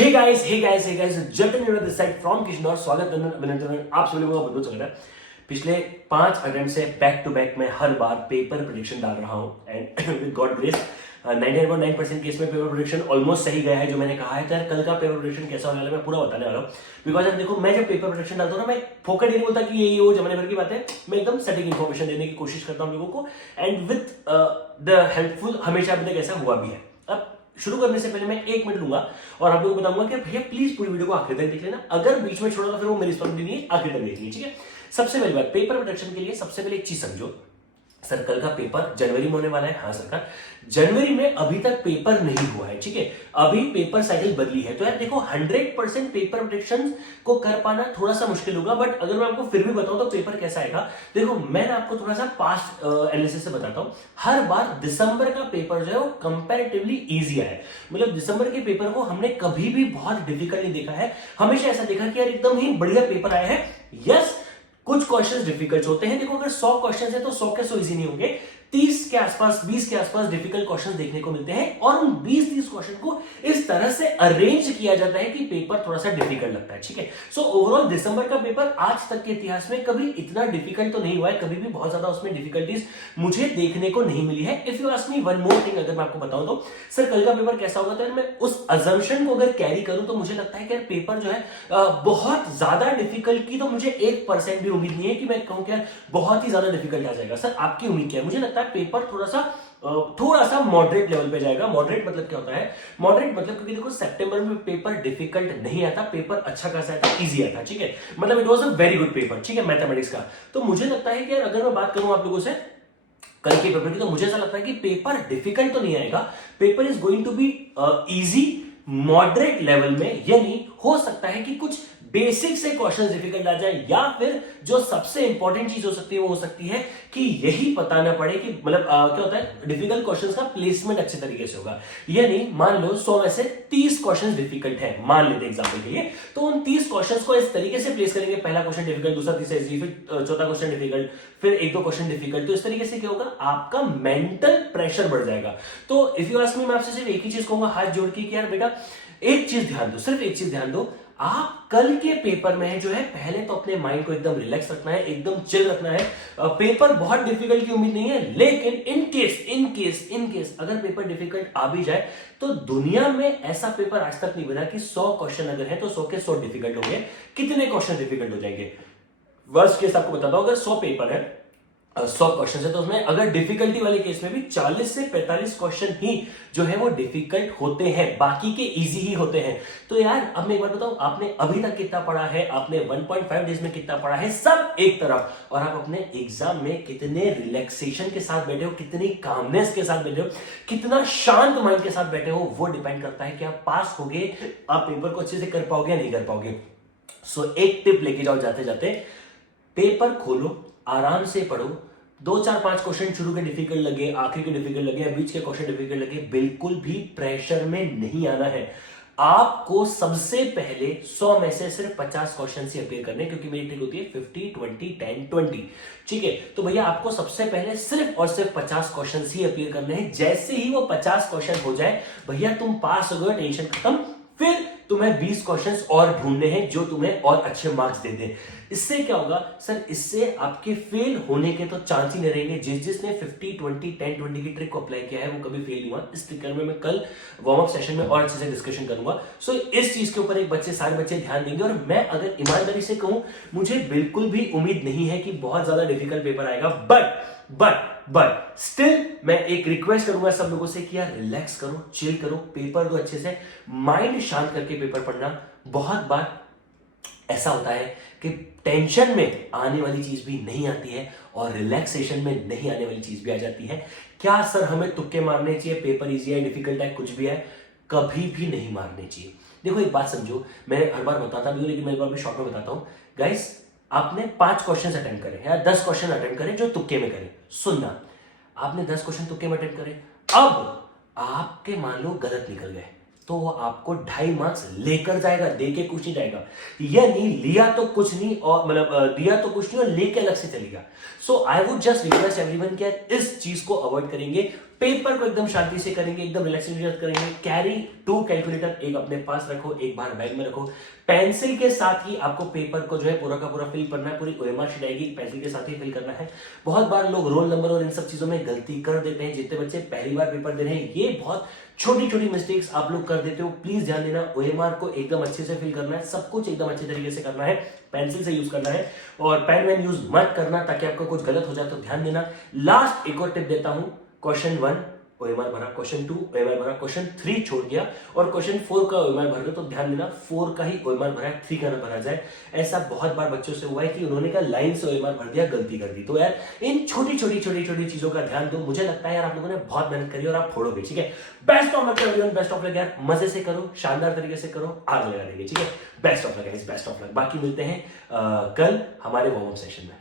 हे guys Jatan यूर this side from Kishnaur. स्वागत अभिनंदन आप सभी लोगों का बहुत बहुत स्वागत है। पिछले 5 अटेम्प्ट से बैक टू बैक मैं हर बार पेपर प्रेडिक्शन डाल रहा हूं and with God grace 99.9% case में पेपर प्रेडिक्शन ऑलमोस्ट सही गया है। जो मैंने कहा है तो यार कल का पेपर प्रेडिक्शन कैसा होने वाला है मैं पूरा बताने वाला हूँ। बिकॉज यार देखो, मैं जब पेपर प्रेडिक्शन डालता हूँ ना, मैं फोकट नहीं बोलता कि ये वो जमाने भर की बात है। मैं एकदम सटीक इन्फॉर्मेशन देने की कोशिश करता हूँ लोगों को एंड विद द हेल्पफुल। हमेशा अभी तक ऐसा हुआ भी है। अब शुरू करने से पहले मैं 1 मिनट लूंगा और आप लोगों को बताऊंगा कि भैया प्लीज पूरी वीडियो को आखिर तक देख लेना। अगर बीच में छोड़ा तो फिर वो मेरी रिस्पॉन्सिबिलिटी नहीं है, आखिर तक देखिए, ठीक है। सबसे पहली बात, पेपर प्रोटेक्शन के लिए सबसे पहले एक चीज समझो। सर कल का पेपर जनवरी में होने वाला है। हाँ सरकार, जनवरी में अभी तक पेपर नहीं हुआ है, ठीक है। अभी पेपर साइकिल बदली है। तो यार देखो, 100% पेपर प्रोटेक्शन को कर पाना थोड़ा सा मुश्किल होगा, बट अगर मैं आपको फिर भी बताऊं तो पेपर कैसा आएगा। देखो, मैं आपको थोड़ा सा पास्ट एनालिसिस से बताता हूं। हर बार दिसंबर का पेपर जो है वो कंपैरेटिवली इजी है। मतलब दिसंबर के पेपर को हमने कभी भी बहुत डिफिकल्ट नहीं देखा है। हमेशा ऐसा देखा कि यार एकदम ही बढ़िया पेपर आया है। यस, कुछ क्वेश्चंस डिफिकल्ट होते हैं। देखो, अगर 100 क्वेश्चंस है तो 100 के 100 इजी नहीं होंगे। 30 के आसपास, 20 के आसपास डिफिकल्ट क्वेश्चंस देखने को मिलते हैं और उन 20-30 क्वेश्चन को इस तरह से अरेंज किया जाता है कि पेपर थोड़ा सा डिफिकल्ट लगता है, ठीक है। सो ओवरऑल दिसंबर का पेपर आज तक के इतिहास में कभी इतना डिफिकल्ट तो नहीं हुआ है। कभी भी बहुत ज्यादा उसमें डिफिकल्टीज मुझे देखने को नहीं मिली है। If you ask me one more thing, अगर मैं आपको बताऊं तो सर कल का पेपर कैसा होगा, तो मैं उस अजम्पशन को अगर कैरी करूं तो मुझे लगता है कि पेपर जो है बहुत ज्यादा डिफिकल्ट की तो मुझे 1% भी उम्मीद नहीं है कि मैं कहूं कि बहुत ही ज्यादा डिफिकल्ट आ जाएगा। सर आपकी उम्मीद क्या है? मुझे लगता है पेपर थोड़ा सा मॉडरेट लेवल पे जाएगा। मॉडरेट मतलब क्या होता है? मॉडरेट मतलब, क्योंकि देखो सितंबर में पेपर डिफिकल्ट नहीं आता, पेपर अच्छा खासा आता, इजी आता, ठीक है। मतलब it was a very good paper, ठीक है, मैथमेटिक्स का। तो मुझे लगता है कि यार अगर मैं बात करूं आप लोगों से कल के पेपर की, तो मुझे ऐसा लगता है कि पेपर डिफिकल्ट तो नहीं आएगा। Paper is going to be easy moderate level में। यानी हो सकता है कि कुछ बेसिक से क्वेश्चन डिफिकल्ट आ जाए, या फिर जो सबसे इंपॉर्टेंट चीज हो सकती है वो हो सकती है कि यही पता ना पड़े कि मतलब क्या होता है, डिफिकल्ट क्वेश्चंस का प्लेसमेंट अच्छे तरीके से होगा। यानी मान लो 100 में से 30 क्वेश्चंस डिफिकल्ट है, मान लेते एग्जांपल के लिए, तो उन 30 क्वेश्चंस को इस तरीके से प्लेस करेंगे। पहला क्वेश्चन डिफिकल्ट, दूसरा तीसरा इजी, फिर चौथा क्वेश्चन डिफिकल्ट, फिर एक दो क्वेश्चन डिफिकल्ट। तो इस तरीके से क्या होगा, आपका मेंटल प्रेशर बढ़ जाएगा। तो इफ यू आस्क मी, मैं आपसे सिर्फ एक ही चीज कहूंगा हाथ जोड़ के कि यार बेटा एक चीज ध्यान दो, सिर्फ एक चीज ध्यान दो। आप कल के पेपर में जो है पहले तो अपने माइंड को एकदम रिलैक्स रखना है, एकदम चिल रखना है। पेपर बहुत डिफिकल्ट की उम्मीद नहीं है, लेकिन इन केस अगर पेपर डिफिकल्ट आ भी जाए तो दुनिया में ऐसा पेपर आज तक नहीं बना कि 100 क्वेश्चन अगर है तो 100 के 100 डिफिकल्ट होंगे। कितने क्वेश्चन डिफिकल्ट हो जाएंगे? वर्स्ट केस आपको बताता हूं, अगर 100 पेपर है, 100 क्वेश्चन है, तो उसमें अगर डिफिकल्टी वाले केस में भी 40 से 45 क्वेश्चन ही जो है वो डिफिकल्ट होते हैं, बाकी के इजी ही होते हैं। तो यार अब मैं एक बार बताऊं, आपने अभी तक कितना पढ़ा है, आपने 1.5 डेज में कितना पढ़ा है, सब एक तरफ, और आप अपने एग्जाम में कितने रिलैक्सेशन के साथ बैठे हो, कितनी कामनेस के साथ बैठे हो, कितना शांत माइंड के साथ बैठे हो, वो डिपेंड करता है कि आप पास होगे, आप पेपर को अच्छे से कर पाओगे या नहीं कर पाओगे। सो एक टिप लेके जाओ जाते जाते, पेपर खोलो, आराम से पढ़ो। 2 4 5 क्वेश्चन शुरू के डिफिकल्ट लगे, आखिर के डिफिकल्ट लगे, या बीच के क्वेश्चन डिफिकल्ट लगे, बिल्कुल भी प्रेशर में नहीं आना है। आपको सबसे पहले 100 में से सिर्फ 50 क्वेश्चन ही अपेयर करने, क्योंकि मेरी ट्रिक होती है 50 20 10 20, ठीक है। तो भैया आपको सबसे पहले सिर्फ और सिर्फ 50 क्वेश्चन ही अपेयर करने हैं। जैसे ही वो 50 क्वेश्चन हो जाए भैया तुम पास हो गए, टेंशन खत्म। फिर तुम्हें 20 क्वेश्चंस और ढूंढने हैं जो तुम्हें और अच्छे मार्क्स दे दें। इससे क्या होगा सर, इससे आपके फेल होने के तो चांस ही नहीं रहेंगे। जिसने 50 20 10 20 की ट्रिक को अप्लाई किया है वो कभी फेल नहीं हुआ। इस ट्रिक में मैं कल वार्म अप सेशन में और अच्छे से डिस्कशन करूंगा। सो इस चीज के ऊपर एक सारे बच्चे ध्यान देंगे। और मैं अगर ईमानदारी से कहूं, मुझे बिल्कुल भी उम्मीद नहीं है कि बहुत ज्यादा डिफिकल्ट पेपर आएगा, बट स्टिल मैं एक रिक्वेस्ट करूंगा सब लोगों से कि यार रिलैक्स करो, चिल करो, पेपर को अच्छे से माइंड शांत करके पेपर पढ़ना। बहुत बार ऐसा होता है कि टेंशन में आने वाली चीज भी नहीं आती है और रिलैक्सेशन में नहीं आने वाली चीज भी आ जाती है। क्या सर हमें तुक्के मारने चाहिए, पेपर इजी है, डिफिकल्ट है, कुछ भी है? कभी भी नहीं मारने चाहिए। देखो एक बात समझो, मैं हर बार बताता भी हूं लेकिन मैं एक बार भी शॉर्ट में बताता हूं। गाइस, आपने 5 क्वेश्चन अटेम्प्ट करे या 10 क्वेश्चन अटेम्प्ट करे जो तुक्के में करे। सुनना, आपने 10 क्वेश्चन तुक्के में अटेम्प्ट करे, अब आपके मान लो गलत निकल गए तो वो आपको 2.5 मार्क्स लेकर जाएगा, देके कुछ नहीं जाएगा। यानी लिया तो कुछ नहीं और मतलब दिया तो कुछ नहीं और लेके अलग से चलेगा। So I would just request everyone कि इस चीज को अवॉइड करेंगे पेपर को एकदम शांति से करेंगे, एकदम रिलैक्सिंग के साथ करेंगे। कैरी 2 कैलकुलेटर, एक अपने पास रखो, एक बाहर बैग में रखो। पेंसिल के साथ ही आपको पेपर को जो है पूरा का पूरा फिल करना है, पूरी ओएमआर शीट आएगी, पेंसिल के साथ ही फिल करना है। बहुत बार लोग रोल नंबर और इन सब चीजों में गलती कर देते हैं। जितने बच्चे पहली बार पेपर दे रहे हैं, ये बहुत छोटी छोटी मिस्टेक्स आप लोग कर देते हो। प्लीज ध्यान देना, ओएमआर को एकदम अच्छे से फिल करना है, सब कुछ एकदम अच्छे तरीके से करना है, पेंसिल से यूज करना है और पेन वैन यूज मत करना ताकि आपका कुछ गलत हो जाए तो ध्यान देना। लास्ट एक और टिप देता हूं, क्वेश्चन 1 ओएमआर भरा, क्वेश्चन 2 ओएमआर भरा, क्वेश्चन 3 छोड़ दिया और क्वेश्चन 4 का ओएमआर भर दो तो ध्यान देना 4 का ही ओएमआर भरा है, 3 का ना भरा जाए। ऐसा बहुत बार बच्चों से हुआ है कि उन्होंने का लाइन से ओएमआर भर दिया, गलती कर दी। तो यार इन छोटी छोटी चीजों का ध्यान दो। मुझे लगता है यार आप लोगों ने बहुत मेहनत करी और आप फोड़ोगे, ठीक है। Best of luck everyone, best of luck यार, मजे से करो, शानदार तरीके से करो, आग लगा देंगे, ठीक है। Best of luck guys, best of luck. बाकी मिलते हैं कल हमारे वार्म अप सेशन में।